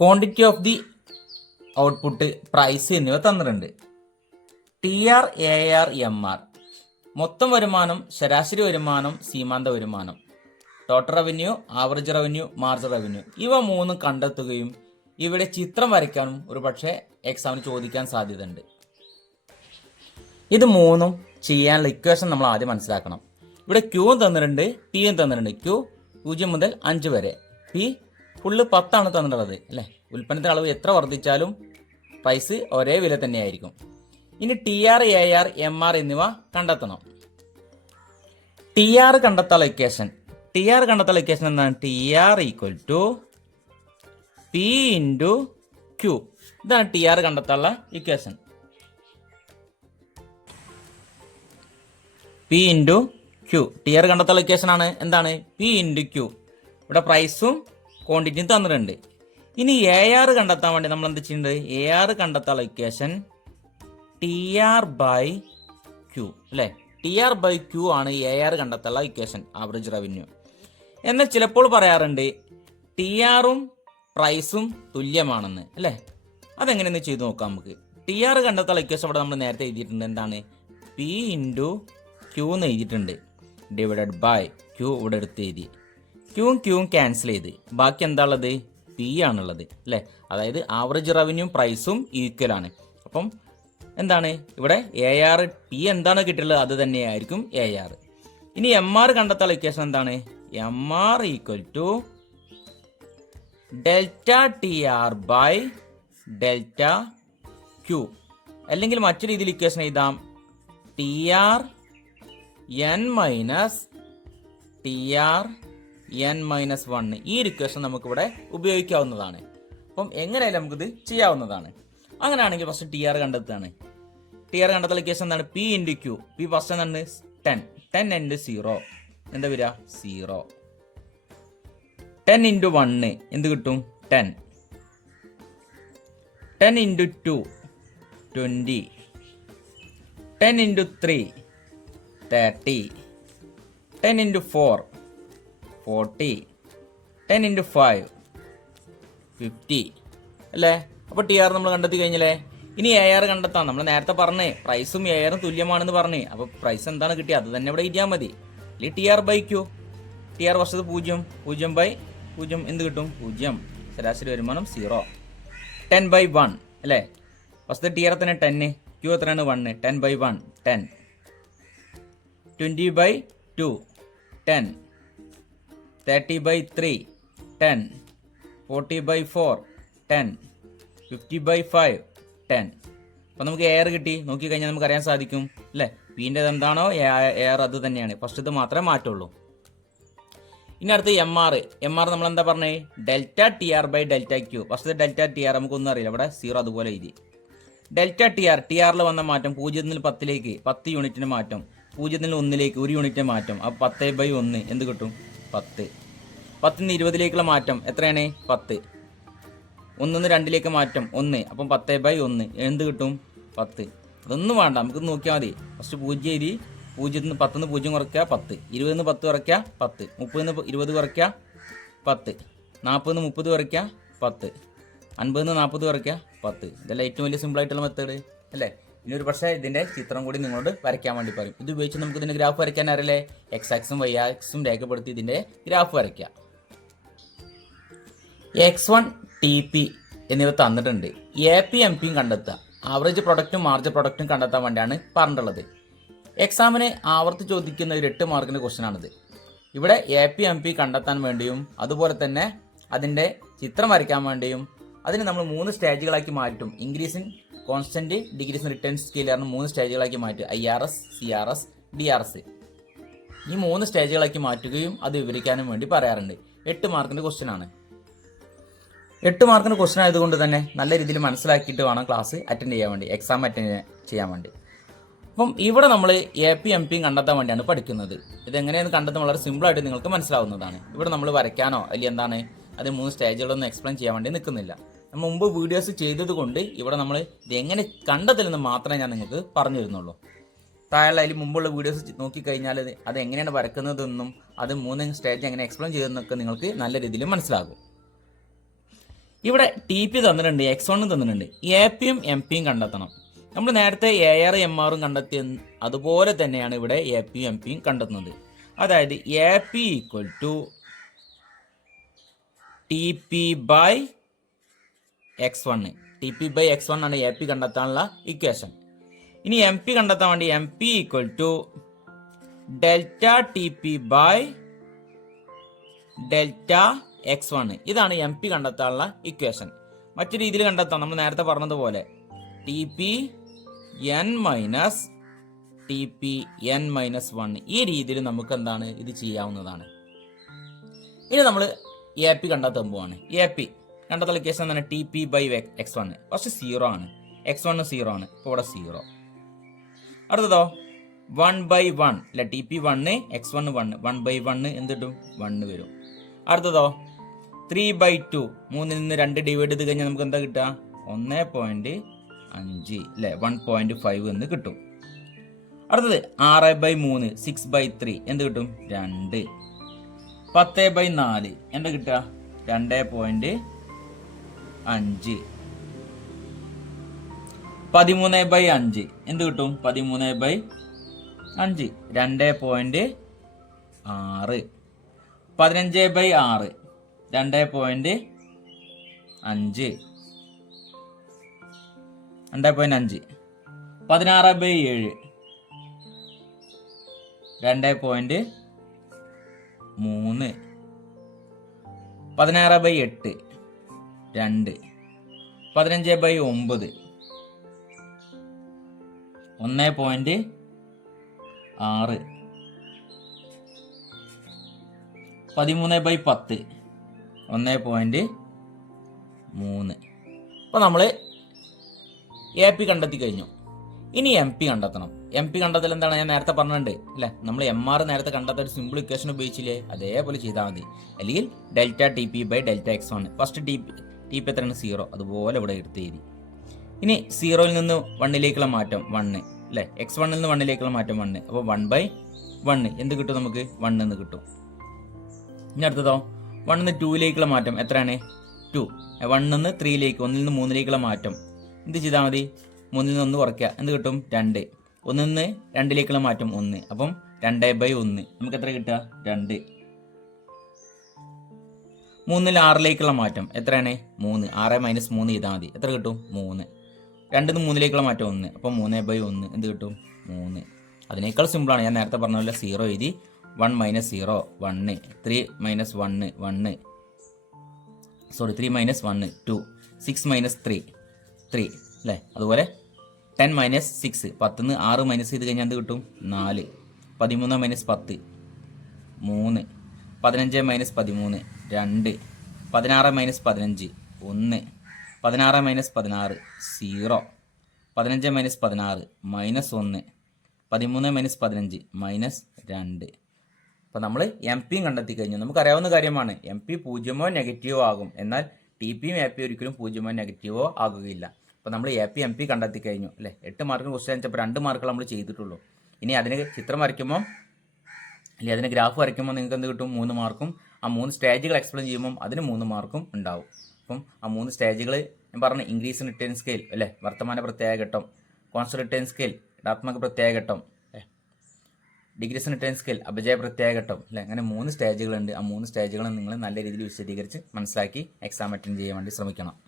Quantity of the output price എന്നിവ തന്നിട്ടുണ്ട്. T R A R M R മൊത്തം വരുമാനം ശരാശരി വരുമാനം സീമാന്ത വരുമാനം. Total revenue average revenue marginal revenue ഇവ മൂന്നും കണ്ടെത്തുകയും ഇവിടെ ചിത്രം വരയ്ക്കാനും ഒരു പക്ഷേ എക്സാമിന് ചോദിക്കാൻ സാധ്യതയുണ്ട്. ഇത് മൂന്നും ചെയ്യാനുള്ള ഇക്വേഷൻ നമ്മൾ ആദ്യം മനസ്സിലാക്കണം. ഇവിടെ ക്യൂവും തന്നിട്ടുണ്ട് പിയും തന്നിട്ടുണ്ട്. ക്യൂ പൂജ്യം മുതൽ അഞ്ച് വരെ. പി ഫുള്ള് പത്താണ് തന്നിട്ടുള്ളത് അല്ലേ? ഉൽപ്പന്നത്തിന് അളവ് എത്ര വർദ്ധിച്ചാലും പ്രൈസ് ഒരേ വില തന്നെയായിരിക്കും. ഇനി T R A R M R എന്നിവ കണ്ടെത്തണം. ടി ആർ കണ്ടെത്താൻ ലൊക്കേഷൻ ടി ആർ കണ്ടെത്താൻ ലൊക്കേഷൻ എന്താണ്? T R equal to P into Q ഇതാണ് ടി ആർ കണ്ടെത്താനുള്ള equation P into Q T R കണ്ടെത്തുള്ള equation ആണ് എന്താണ്? പി ഇന്റു ക്യു ഇവിടെ പ്രൈസും ക്വാണ്ടിറ്റിയും തന്നിട്ടുണ്ട്. ഇനി എ ആർ കണ്ടെത്താൻ വേണ്ടി നമ്മൾ എന്ത് ചെയ്യുന്നത് എ ആർ കണ്ടെത്താനുള്ള equation T R by Q അല്ലേ? ടി ആർ ബൈ ക്യു ആണ് എ ആർ കണ്ടെത്താനുള്ള ഇക്വേഷൻ ആവറേജ് റവന്യൂ എന്നാൽ ചിലപ്പോൾ പറയാറുണ്ട് ടി ആറും പ്രൈസും തുല്യമാണെന്ന് അല്ലേ? അതെങ്ങനെയെന്ന് ചെയ്തു നോക്കാം നമുക്ക്. ടി ആർ കണ്ടെത്താനുള്ള ഇക്വേഷൻ അവിടെ നമ്മൾ നേരത്തെ എഴുതിയിട്ടുണ്ട്. എന്താണ്? പി ഇന്റു ക്യൂ എന്ന് എഴുതിയിട്ടുണ്ട്. ഡിവൈഡഡ് ബൈ ക്യൂ ഇവിടെ എടുത്ത് എഴുതി. ക്യൂവും ക്യൂവും ക്യാൻസൽ ചെയ്ത്. ബാക്കി എന്താ ഉള്ളത് പി ആണുള്ളത് അല്ലേ? അതായത് ആവറേജ് റവന്യൂ പ്രൈസും ഈക്വൽ ആണ്. അപ്പം എന്താണ്? ഇവിടെ എ ആർ പി എന്താണ് കിട്ടിയുള്ളത് അത് തന്നെയായിരിക്കും എ ആർ ഇനി എം ആർ കണ്ടെത്താനുള്ള ഇക്വേഷൻ എന്താണ്? M R equal to delta T R by delta Q അല്ലെങ്കിൽ മറ്റു രീതിയിൽ ഇക്വേഷൻ എഴുതാം. T R N minus T R N minus one ഈ ഒരു ഇക്വേഷൻ നമുക്കിവിടെ ഉപയോഗിക്കാവുന്നതാണ്. അപ്പം എങ്ങനെയായാലും നമുക്കിത് ചെയ്യാവുന്നതാണ്. അങ്ങനെയാണെങ്കിൽ ഫസ്റ്റ് ടി ആർ കണ്ടെത്തുകയാണ്. ടി ആർ കണ്ടെത്തുന്ന ഇക്വേഷൻ എന്താണ്? P into Q P first എന്താണ്? ടെൻ ടെൻ ഇന്റു സീറോ എന്താ വരിക? സീറോ ടെൻ ഇന്റു വണ്ണ് എന്ത് കിട്ടും? Ten ten into two twenty ten into three thirty ten into four forty ten into five fifty അല്ലേ? അപ്പോൾ T R നമ്മൾ കണ്ടെത്തി കഴിഞ്ഞല്ലേ? ഇനി എ ആർ കണ്ടെത്താം. നമ്മൾ നേരത്തെ പറഞ്ഞേ പ്രൈസും എ ആറും തുല്യമാണെന്ന് പറഞ്ഞേ. അപ്പോൾ പ്രൈസ് എന്താണ് കിട്ടിയത് അത് തന്നെ ഇവിടെ ഇരിക്കാൻ മതി. അല്ലെങ്കിൽ T R by Q T R വർഷത്ത് പൂജ്യം. പൂജ്യം ബൈ പൂജ്യം എന്ത് കിട്ടും? പൂജ്യം. ശരാശരി വരുമാനം സീറോ ടെൻ ബൈ വൺ അല്ലേ? ഫസ്റ്റ് ടി ആർ തന്നെ ടെന്ന് ക്യൂ എത്രയാണ്? One ten by one ten twenty by two ten thirty by three ten forty by four ten fifty by five ten അപ്പോൾ നമുക്ക് എയർ കിട്ടി. നോക്കി കഴിഞ്ഞാൽ നമുക്ക് അറിയാൻ സാധിക്കും അല്ലേ? പിന്നെ എന്താണോ? എയർ അത് തന്നെയാണ്. ഫസ്റ്റ് ഇത് മാത്രമേ മാറ്റുള്ളൂ. ഇനി അടുത്ത് എം ആർ എം ആർ നമ്മൾ എന്താ പറഞ്ഞത് delta T R by delta Q first delta T R നമുക്കൊന്നും അറിയില്ല. ഇവിടെ സീറോ അതുപോലെ എഴുതി. ഡെൽറ്റ ടി ആർ ടി ആറിൽ വന്ന മാറ്റം പൂജ്യത്തിൽ നിന്ന് പത്തിലേക്ക് പത്ത് യൂണിറ്റിന് മാറ്റം. പൂജ്യത്തിൽ നിന്ന് ഒന്നിലേക്ക് ഒരു യൂണിറ്റിന് മാറ്റം. അപ്പോൾ പത്ത് ബൈ ഒന്ന്. എന്ത് കിട്ടും? പത്ത്. പത്തിൽ നിന്ന് ഇരുപതിലേക്കുള്ള മാറ്റം എത്രയാണ്? പത്ത്. ഒന്നിന്ന് രണ്ടിലേക്ക് മാറ്റം ഒന്ന്. അപ്പം പത്ത് ബൈ ഒന്ന്. എന്ത് കിട്ടും? പത്ത്. അതൊന്നും വേണ്ട. നമുക്ക് നോക്കിയാൽ മതി. ഫസ്റ്റ് പൂജ്യം എഴുതി പൂജ്യത്തിൽ നിന്ന് പത്തുനിന്ന് പൂജ്യം കുറയ്ക്കുക പത്ത്. ഇരുപതിൽ നിന്ന് പത്ത് കുറയ്ക്കുക പത്ത്. മുപ്പതിൽ നിന്ന് ഇരുപത് കുറയ്ക്കുക പത്ത്. നാൽപ്പതിൽ നിന്ന് മുപ്പത് കുറയ്ക്കുക പത്ത്. അൻപതിൽ നിന്ന് നാൽപ്പത് കുറയ്ക്കുക പത്ത്. ഇതല്ല ഏറ്റവും വലിയ സിമ്പിൾ ആയിട്ടുള്ള മെത്തേഡ് അല്ലേ? ഇനി ഒരു പക്ഷേ ഇതിന്റെ ചിത്രം കൂടി നിങ്ങളോട് വരയ്ക്കാൻ വേണ്ടി പറയും. ഇത് ഉപയോഗിച്ച് നമുക്ക് ഇതിന്റെ ഗ്രാഫ് വരയ്ക്കാൻ അറിയില്ലേ? എക്സ് ആക്സും വൈ ആക്സും രേഖപ്പെടുത്തി ഇതിന്റെ ഗ്രാഫ് വരയ്ക്കാം. എക്സ് വൺ ടി പി എന്നിവ തന്നിട്ടുണ്ട്. എ പി എം പിയും കണ്ടെത്തുക. ആവറേജ് പ്രൊഡക്റ്റും മാർജ് പ്രൊഡക്റ്റും കണ്ടെത്താൻ വേണ്ടിയാണ് പറഞ്ഞിട്ടുള്ളത്. എക്സാമിന് ആവർത്തി ചോദിക്കുന്ന ഒരു എട്ട് മാർക്കിന്റെ ക്വസ്റ്റൻ ആണിത്. ഇവിടെ എ പി എം പി കണ്ടെത്താൻ വേണ്ടിയും അതുപോലെ തന്നെ അതിന്റെ ചിത്രം വരയ്ക്കാൻ വേണ്ടിയും അതിന് നമ്മൾ മൂന്ന് സ്റ്റേജുകളാക്കി മാറ്റും ഇൻക്രീസിങ് കോൺസ്റ്റന്റ് ഡിഗ്രീസ് റിട്ടേൺ സ്കെയിലാണ് മൂന്ന് സ്റ്റേജുകളാക്കി മാറ്റുക. I R S C R S D R S ഈ മൂന്ന് സ്റ്റേജുകളാക്കി മാറ്റുകയും അത് വിവരിക്കാനും വേണ്ടി പറയാറുണ്ട്. എട്ട് മാർക്കിന്റെ ക്വസ്റ്റ്യൻ ആണ്. എട്ട് മാർക്കിന്റെ ക്വസ്റ്റൻ ആയതുകൊണ്ട് തന്നെ നല്ല രീതിയിൽ മനസ്സിലാക്കിയിട്ട് വേണം ക്ലാസ് അറ്റൻഡ് ചെയ്യാൻ വേണ്ടി എക്സാം അറ്റൻഡ് ചെയ്യാൻ വേണ്ടി. അപ്പം ഇവിടെ നമ്മൾ എ പി എം പിയും കണ്ടെത്താൻ വേണ്ടിയാണ് പഠിക്കുന്നത്. ഇതെങ്ങനെയാണ് കണ്ടെത്താൻ വളരെ സിമ്പിളായിട്ട് നിങ്ങൾക്ക് മനസ്സിലാവുന്നതാണ്. ഇവിടെ നമ്മൾ വരയ്ക്കാനോ അല്ലെങ്കിൽ എന്താണ് അത് മൂന്ന് സ്റ്റേജുകളൊന്നും എക്സ്പ്ലെയിൻ ചെയ്യാൻ വേണ്ടി നിൽക്കുന്നില്ല. മുമ്പ് വീഡിയോസ് ചെയ്തത് കൊണ്ട് ഇവിടെ നമ്മൾ ഇത് എങ്ങനെ മാത്രമേ ഞാൻ നിങ്ങൾക്ക് പറഞ്ഞു തരുന്നുള്ളൂ. താഴെ അതിൽ മുമ്പുള്ള വീഡിയോസ് നോക്കിക്കഴിഞ്ഞാൽ അത് എങ്ങനെയാണ് വരക്കുന്നതെന്നും അത് മൂന്ന് സ്റ്റേജ് എങ്ങനെ എക്സ്പ്ലെയിൻ ചെയ്തെന്നൊക്കെ നിങ്ങൾക്ക് നല്ല രീതിയിൽ മനസ്സിലാകും. ഇവിടെ ടി പി തന്നിട്ടുണ്ട് എക്സ് വണ്ണും തന്നിട്ടുണ്ട്. എ പിയും എം പിയും കണ്ടെത്തണം. നമ്മൾ നേരത്തെ എ ആർ എം ആറും കണ്ടെത്തിയ അതുപോലെ തന്നെയാണ് ഇവിടെ എ പിയും എം പിയും കണ്ടെത്തുന്നത്. അതായത് A P equal to T P by X one T P by X one ആണ് എ പി കണ്ടെത്താനുള്ള ഇക്വേഷൻ ഇനി എം പി കണ്ടെത്താൻ വേണ്ടി M P equal to delta T P by delta X one ഇതാണ് M P കണ്ടെത്താനുള്ള equation മറ്റു രീതിയിൽ കണ്ടെത്താം. നമ്മൾ നേരത്തെ പറഞ്ഞതുപോലെ T P N minus T P N minus one ഈ രീതിയിൽ നമുക്ക് എന്താണ്? ഇത് ചെയ്യാവുന്നതാണ്. ഇനി നമ്മൾ എ പി കണ്ടെത്താൻ പോവാണ്. എ പി കണ്ടെത്തൽ കേസ് എന്താണ് T P by X one first zero ആണ്. എക്സ് വൺ സീറോ ആണ്. ഇപ്പോൾ ഇവിടെ സീറോ അടുത്തതോ? വൺ ബൈ വൺ അല്ല? T P one X one one one by one എന്ത് കിട്ടും? വണ്ണ് വരും. അടുത്തതോ? ത്രീ ബൈ ടു മൂന്നിൽ നിന്ന് രണ്ട് ഡിവൈഡ് ചെയ്ത് കഴിഞ്ഞാൽ നമുക്ക് എന്താ കിട്ടുക? ഒന്ന് പോയിന്റ് അഞ്ച്. അല്ലേ? വൺ പോയിന്റ് ഫൈവ് എന്ന് കിട്ടും. അടുത്തത് ആറ് ബൈ മൂന്ന്. സിക്സ് ബൈ ത്രീ എന്ത് കിട്ടും? രണ്ട്. പത്ത് ബൈ നാല്. എന്താ കിട്ടുക? രണ്ട് പോയിന്റ് അഞ്ച്. പതിമൂന്ന് ബൈ അഞ്ച്. എന്ത് കിട്ടും? പതിമൂന്ന് ബൈ അഞ്ച്. രണ്ട് പോയിന്റ് ആറ്. പതിനഞ്ച് ബൈ ആറ്. രണ്ട് പോയിന്റ് അഞ്ച്. രണ്ട് പോയിന്റ് അഞ്ച്. പതിനാറ് ബൈ ഏഴ്. രണ്ട് പോയിന്റ് മൂന്ന്. പതിനാറ് ബൈ എട്ട്. രണ്ട്. പതിനഞ്ച് ബൈ ഒമ്പത്. ഒന്ന് പോയിന്റ് ആറ്. പതിമൂന്ന് ബൈ പത്ത്. ഒന്ന് പോയിന്റ് മൂന്ന്. അപ്പോൾ നമ്മൾ എ പി കണ്ടെത്തി കഴിഞ്ഞു. ഇനി എം പി കണ്ടെത്തണം. എം പി കണ്ടെത്തൽ എന്താണ്? ഞാൻ നേരത്തെ പറഞ്ഞിട്ടുണ്ട്. അല്ലേ? നമ്മൾ എം ആർ നേരത്തെ കണ്ടെത്ത ഒരു സിമ്പിൾ ഇക്വേഷൻ ഉപയോഗിച്ചില്ലേ? അതേപോലെ ചെയ്താൽ മതി. അല്ലെങ്കിൽ delta T P by delta X ആണ് first T P T P എത്രയാണ്? സീറോ അതുപോലെ ഇവിടെ എടുത്ത് എഴുതി. ഇനി സീറോയിൽ നിന്ന് വണ്ണിലേക്കുള്ള മാറ്റം വണ്ണ് അല്ലേ? എക്സ് വണ്ണിൽ നിന്ന് വണ്ണിലേക്കുള്ള മാറ്റം വണ്ണ് അപ്പോൾ വൺ ബൈ വണ്ണ് എന്ത് കിട്ടും നമുക്ക്? വൺ എന്ന് കിട്ടും. ഇനി അടുത്തതോ? വണ്ണിൽ നിന്ന് ടൂയിലേക്കുള്ള മാറ്റം എത്രയാണ്? ടു വണ്ണിൽ നിന്ന് ത്രീയിലേക്ക് ഒന്നിൽ നിന്ന് മൂന്നിലേക്കുള്ള മാറ്റം. എന്ത് ചെയ്താൽ മതി? മൂന്നിൽ നിന്ന് ഒന്ന് കുറയ്ക്കുക. എന്ത് കിട്ടും? രണ്ട്. ഒന്നിൽ നിന്ന് രണ്ടിലേക്കുള്ള മാറ്റം ഒന്ന്. അപ്പം രണ്ട് ബൈ ഒന്ന്. നമുക്ക് എത്ര കിട്ടുക? രണ്ട്. മൂന്നിൽ ആറിലേക്കുള്ള മാറ്റം. എത്രയാണ്? മൂന്ന്. ആറ് മൈനസ് മൂന്ന് ചെയ്താൽ മതി. എത്ര കിട്ടും? മൂന്ന്. രണ്ടിൽ നിന്ന് മൂന്നിലേക്കുള്ള മാറ്റം ഒന്ന്. അപ്പം മൂന്ന് ബൈ ഒന്ന്. എന്ത് കിട്ടും? മൂന്ന്. അതിനേക്കാൾ സിമ്പിളാണ് ഞാൻ നേരത്തെ പറഞ്ഞ പോലെ സീറോ എഴുതി one minus zero one three minus one one sorry three minus one two six minus three three അല്ലേ? അതുപോലെ ടെൻ മൈനസ് സിക്സ് പത്തുനിന്ന് ആറ് മൈനസ് ചെയ്ത് കഴിഞ്ഞാൽ എന്ത് കിട്ടും? നാല്. പതിമൂന്ന് മൈനസ് പത്ത്. മൂന്ന്. പതിനഞ്ച് മൈനസ് പതിമൂന്ന്. രണ്ട്. പതിനാറ് മൈനസ് പതിനഞ്ച് ഒന്ന്. പതിനാറ് മൈനസ് പതിനാറ് സീറോ. പതിനഞ്ച് മൈനസ് പതിനാറ് മൈനസ് ഒന്ന്. പതിമൂന്ന് മൈനസ് പതിനഞ്ച് മൈനസ് രണ്ട്. അപ്പോൾ നമ്മൾ എം പിയും കണ്ടെത്തി കഴിഞ്ഞു. നമുക്കറിയാവുന്ന കാര്യമാണ് എം പി പൂജ്യമോ നെഗറ്റീവോ ആകും. എന്നാൽ ടി പിയും എ പി ഒരിക്കലും പൂജ്യമോ നെഗറ്റീവോ ആകുകയില്ല. അപ്പോൾ നമ്മൾ എ പി എം പി കണ്ടെത്തി കഴിഞ്ഞു അല്ലേ? എട്ട് മാർക്കിന് ക്വസ്റ്റ്യൻ വെച്ചപ്പോൾ രണ്ട് മാർക്ക് നമ്മൾ ചെയ്തിട്ടുള്ളൂ. ഇനി അതിന് ചിത്രം വരയ്ക്കുമ്പോൾ അല്ലെങ്കിൽ അതിന് ഗ്രാഫ് വരയ്ക്കുമ്പോൾ നിങ്ങൾക്ക് എന്ത് കിട്ടും? മൂന്ന് മാർക്കും ആ മൂന്ന് സ്റ്റേജുകൾ എക്സ്പ്ലെയിൻ ചെയ്യുമ്പോൾ അതിന് മൂന്ന് മാർക്കും ഉണ്ടാവും. അപ്പം ആ മൂന്ന് സ്റ്റേജുകൾ ഞാൻ പറഞ്ഞ ഇംഗ്ലീഷ് റിട്ടേൺ സ്കെയിൽ അല്ലേ? വർത്തമാന പ്രത്യേക ഘട്ടം കോൺസ്റ്റ് റിട്ടേൺ സ്കെയിൽ ഇടാത്മക പ്രത്യേക ഘട്ടം ഡിഗ്രീസ് റിട്ടേൺ സ്കെയിൽ അപജയ പ്രത്യേക ഘട്ടം അല്ലേ? അങ്ങനെ മൂന്ന് സ്റ്റേജുകളുണ്ട് ആ മൂന്ന് സ്റ്റേജുകളും നിങ്ങൾ നല്ല രീതിയിൽ വിശദീകരിച്ച് മനസ്സിലാക്കി എക്സാം അറ്റൻഡ് ചെയ്യാൻ വേണ്ടി ശ്രമിക്കണം.